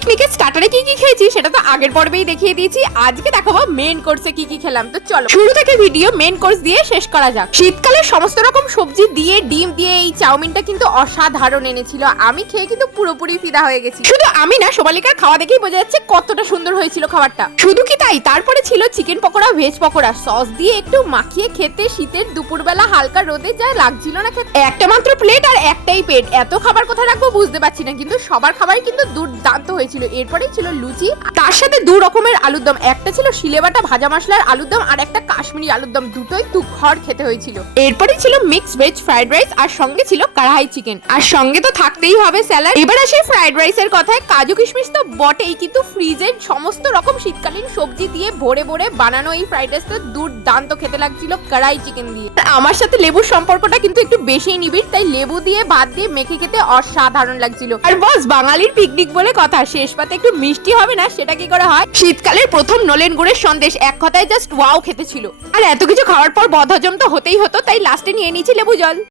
পিকনিকের স্টার্টারে কি কি খেয়েছি সেটা তো আগের পর্বেই দেখিয়ে দিয়েছি। আজকে দেখাবো মেন কোর্সে কি কি খেলাম। তো চলো, শুরু থেকে ভিডিও মেন কোর্স দিয়ে শেষ করা যাক। শীতকালে সমস্ত রকম সবজি দিয়ে, ডিম দিয়ে এই চাউমিনটা কিন্তু অসাধারণ এনেছিল। আমি খেয়ে কিন্তু পুরোপুরি ফিদা হয়ে গেছি। শুধু আমি না, সোমালিকার খাওয়া দেখেই বোঝা যাচ্ছে কতটা সুন্দর হয়েছিল খাবারটা। শুধু কি তাই? তারপরে ছিল chicken pakora veg pakora. Sauce দিয়ে একটু মাখিয়ে খেতে শীতের দুপুরবেলা হালকা রোদে যা লাগছিল না খেতে। একটা মাত্র প্লেট আর একটাই পেট। এত খাবার কোথায় রাখব বুঝতে পারছি না, কিন্তু সবার খাবারই কিন্তু দুর্দান্ত হয়েছিল এরপরেই ছিল লুচি। তার সাথে দু রকমের আলুর দম, একটা ছিল শিলেবাটা ভাজা মশলার আলুর দম আর একটা কাশ্মীরি আলুর দম, দুটোই তু ঘর খেতে হয়েছিল। এরপরেই ছিল মিক্স ভেজ ফ্রাইড রাইস আর সঙ্গে ছিল কড়াই চিকেন আর সঙ্গে তো থাকতেই হবে স্যালাড এবার আসি ফ্রাইড রাইসের কথায়। কাজু কিশমিশ তো বটেই, কিন্তু ফ্রিজের সমস্ত রকম শীতকালীন সবজি দিয়ে ভরে ভরে বানানো এই ফ্রাইড রাইস তো দুর্দান্ত খেতে লাগছিল কড়াই চিকেন দিয়ে। আমার সাথে লেবুর সম্পর্কটা কিন্তু একটু বেশি নিবিড়, তাই লেবু দিয়ে ভাত দিয়ে মেখে খেতে অসাধারণ লাগছিল। আর বস, বাঙালির পিকনিক বলে কথা শেষ পাতে একটু মিষ্টি হবে না? সেটা কি করে হয়? শীতকালের প্রথম নলেন গুড়ের সন্দেশ এক কথায় জাস্ট ওয়াও খেতে ছিল। আর এত কিছু খাওয়ার পর বদহজম তো হতেই হতো, তাই লাস্টে নিয়ে নিয়েছি লেবু জল।